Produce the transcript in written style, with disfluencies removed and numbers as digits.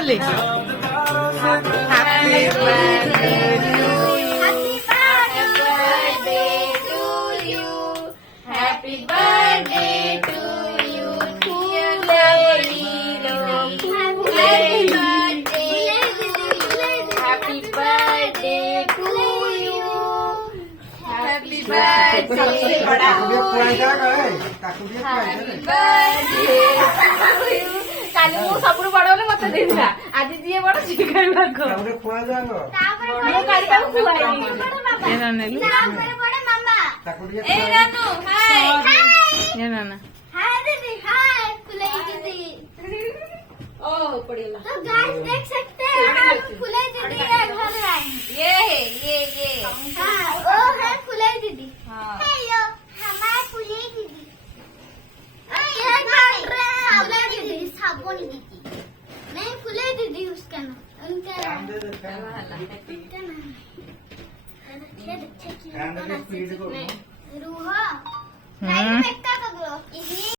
बोले happy birthday Happy birthday to you, dear lady. Happy birthday to you. Happy birthday. କାଲି ମୁଁ ସବୁଠୁ ବଡ ହେଲେ ମତେ ଦେଇଥିଲା ଆଜି ଯିଏ ବଡ ସିଏ ଖାଇବାକୁ ମୁଁ କାଲି ତାକୁ ଖୁଆଇନି ए रानू हाय ये नाना हाय दीदी हाय फुलाई दीदी ओ पड़ेगा तो गाइस देख सकते हैं हम फुलाई दीदी के घर आए ये है ये हाँ वो है फुलाई दीदी हाँ हेलो हमारा फुलाई दीदी ये फुलाई दीदी साबुन दीदी नहीं फुलाई दीदी उसका नाम उनका नाम उनका नाम ये देखिए